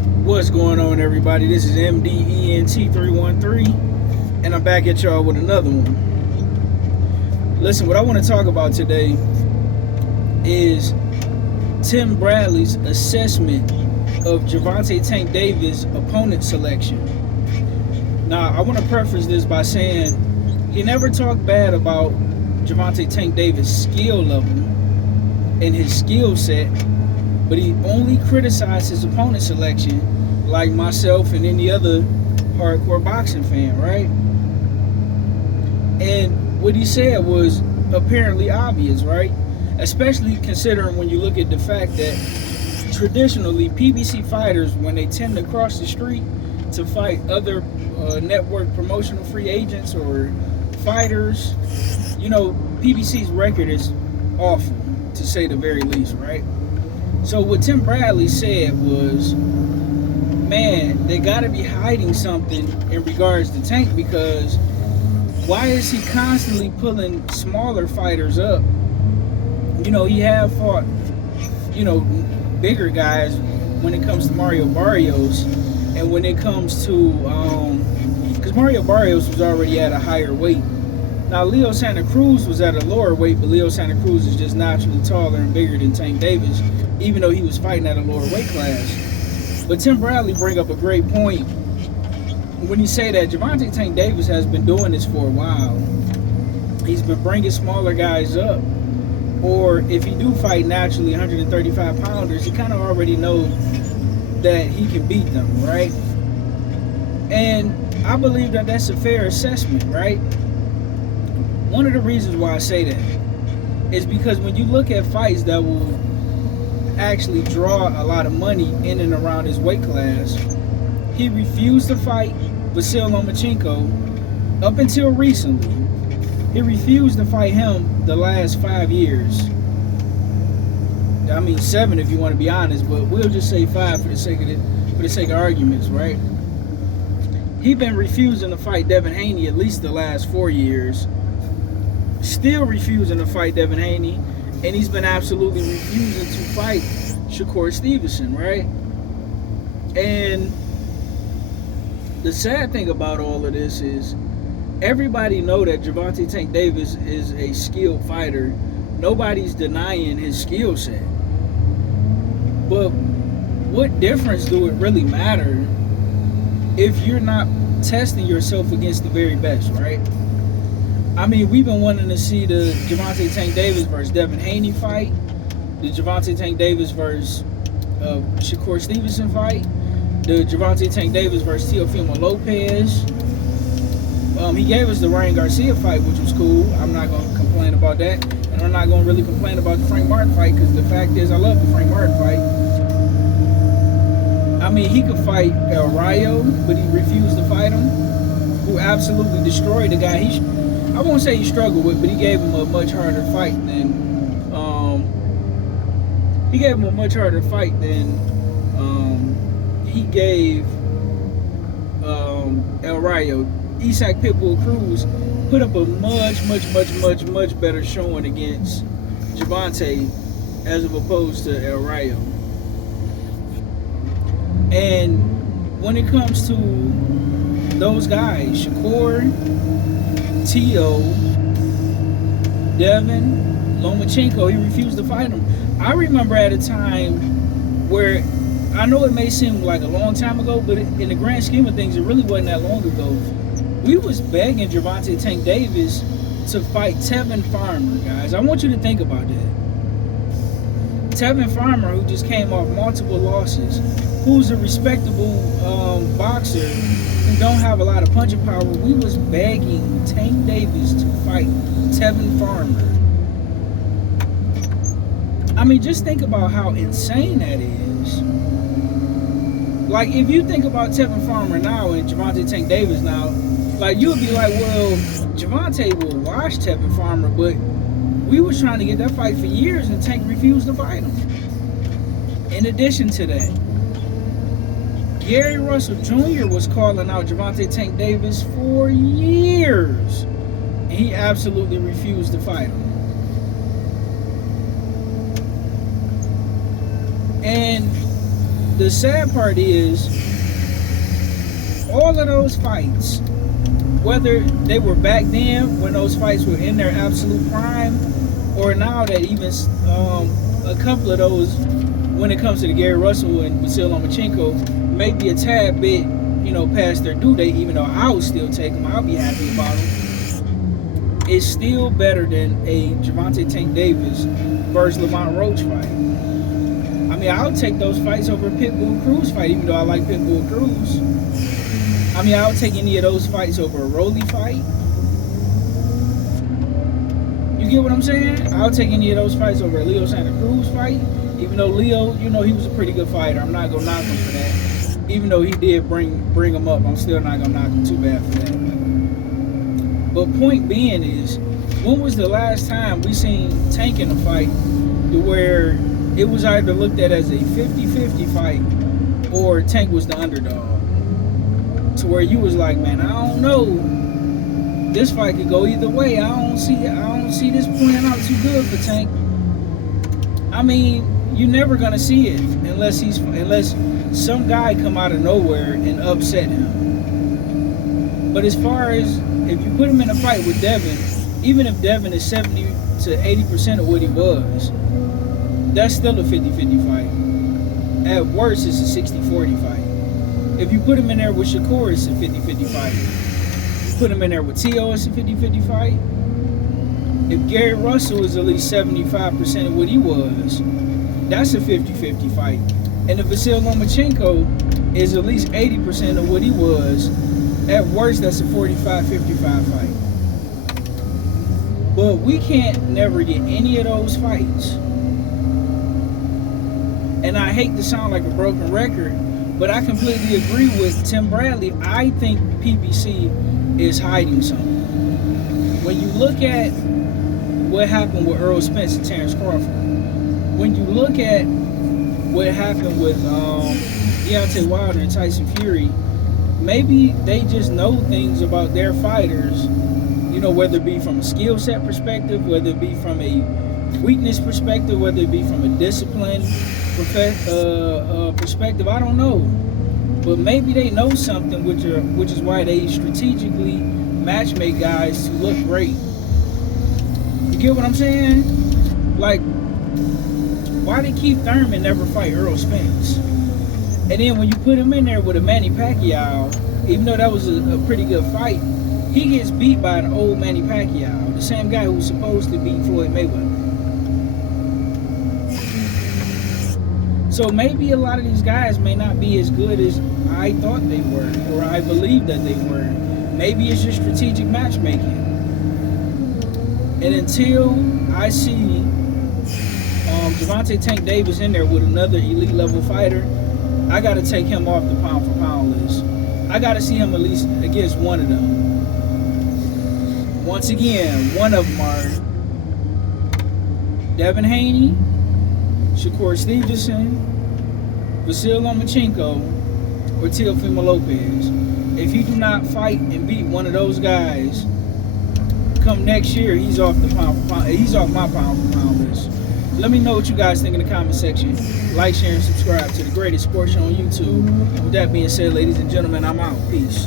What's going on, everybody? This is MDENT313, and I'm back at y'all with another one. Listen, what I want to talk about today is Tim Bradley's assessment of Gervonta Tank Davis' opponent selection. Now, I want to preface this by saying he never talked bad about Gervonta Tank Davis' skill level and his skill set, but he only criticized his opponent selection like myself and any other hardcore boxing fan, right? And what he said was apparently obvious, right? Especially considering when you look at the fact that traditionally PBC fighters, when they tend to cross the street to fight other network promotional free agents or fighters, you know, PBC's record is awful, to say the very least, right? So what Tim Bradley said was, man, they got to be hiding something in regards to Tank, because why is he constantly pulling smaller fighters up? You know, he have fought, you know, bigger guys when it comes to Mario Barrios, and when it comes to, because Mario Barrios was already at a higher weight. Now, Leo Santa Cruz was at a lower weight, but Leo Santa Cruz is just naturally taller and bigger than Tank Davis, even though he was fighting at a lower weight class. But Tim Bradley bring up a great point when he say that Gervonta Tank Davis has been doing this for a while. He's been bringing smaller guys up, or if he do fight naturally 135 pounders, he kind of already knows that he can beat them, right? And I believe that that's a fair assessment, right? One of the reasons why I say that is because when you look at fights that will actually draw a lot of money in and around his weight class, he refused to fight Vasyl Lomachenko up until recently. He refused to fight him the last 5 years. I mean 7 if you want to be honest, but we'll just say 5 for the sake of arguments, right? He's been refusing to fight Devin Haney at least the last 4 years. Still refusing to fight Devin Haney, and he's been absolutely refusing to fight Shakur Stevenson, right? And the sad thing about all of this is everybody know that Gervonta Tank Davis is a skilled fighter. Nobody's denying his skill set. But what difference do it really matter if you're not testing yourself against the very best, right? I mean, we've been wanting to see the Gervonta Tank Davis versus Devin Haney fight, the Gervonta Tank Davis versus Shakur Stevenson fight, the Gervonta Tank Davis versus Teofimo Lopez. He gave us the Ryan Garcia fight, which was cool. I'm not going to complain about that. And I'm not going to really complain about the Frank Martin fight, because the fact is I love the Frank Martin fight. I mean, he could fight El Rayo, but he refused to fight him, who absolutely destroyed the guy. I won't say he struggled with, but he gave him a much harder fight than he gave El Rayo. Isaac Pitbull Cruz put up a much better showing against Gervonta as opposed to El Rayo. And when it comes to those guys, Shakur, Teo, Devin, Lomachenko, he refused to fight him. I remember at a time where, I know it may seem like a long time ago, but in the grand scheme of things, it really wasn't that long ago. We was begging Gervonta Tank Davis to fight Tevin Farmer, guys. I want you to think about that. Tevin Farmer, who just came off multiple losses, who's a respectable boxer, who don't have a lot of punching power. We was begging Tank Davis to fight Tevin Farmer. I mean, just think about how insane that is. Like, if you think about Tevin Farmer now and Gervonta Tank Davis now, like, you would be like, well, Gervonta will wash Tevin Farmer, but we was trying to get that fight for years and Tank refused to fight him. In addition to that, Gary Russell Jr. was calling out Gervonta Tank Davis for years, and he absolutely refused to fight him. And the sad part is, all of those fights, whether they were back then when those fights were in their absolute prime, or now that even a couple of those, when it comes to the Gary Russell and Vasyl Lomachenko, maybe a tad bit, past their due date, even though I would still take them, I'll be happy about them. It's still better than a Gervonta Tank Davis versus Lamont Roach fight. I mean, I'll take those fights over a Pitbull Cruz fight, even though I like Pitbull Cruz. I mean, I'll take any of those fights over a Rolly fight. You get what I'm saying? I'll take any of those fights over a Leo Santa Cruz fight. Even though Leo, he was a pretty good fighter. I'm not going to knock him for that. Even though he did bring him up, I'm still not going to knock him too bad for that. But point being is, when was the last time we seen Tank in a fight to where it was either looked at as a 50-50 fight or Tank was the underdog? To where you was like, man, I don't know. This fight could go either way. I don't see this playing out too good for Tank. I mean, you're never gonna see it unless some guy come out of nowhere and upset him. But as far as if you put him in a fight with Devin, even if Devin is 70 to 80% of what he was, that's still a 50-50 fight. At worst, it's a 60-40 fight. If you put him in there with Shakur, it's a 50-50 fight. You put him in there with T.O., it's a 50-50 fight. If Gary Russell is at least 75% of what he was, that's a 50-50 fight. And if Vasyl Lomachenko is at least 80% of what he was, at worst, that's a 45-55 fight. But we can't never get any of those fights. And I hate to sound like a broken record, but I completely agree with Tim Bradley. I think PBC is hiding something. When you look at what happened with Errol Spence and Terrence Crawford, when you look at what happened with Deontay Wilder and Tyson Fury, maybe they just know things about their fighters, whether it be from a skill set perspective, whether it be from a weakness perspective, whether it be from a discipline perspective, I don't know. But maybe they know something, which is why they strategically matchmake guys to look great. You get what I'm saying? Like, why did Keith Thurman never fight Errol Spence? And then when you put him in there with a Manny Pacquiao, even though that was a pretty good fight, he gets beat by an old Manny Pacquiao, the same guy who was supposed to beat Floyd Mayweather. So maybe a lot of these guys may not be as good as I thought they were, or I believed that they were. Maybe it's just strategic matchmaking. And until I see Gervonta Tank Davis in there with another elite level fighter, I got to take him off the pound for pound list. I got to see him at least against one of them. Once again, one of them are Devin Haney, Shakur Stevenson, Vasyl Lomachenko, or Teofimo Lopez. If he do not fight and beat one of those guys, come next year, he's off the pound for pound. He's off my pound for pound list. Let me know what you guys think in the comment section. Like, share, and subscribe to the greatest sports show on YouTube. And with that being said, ladies and gentlemen, I'm out. Peace.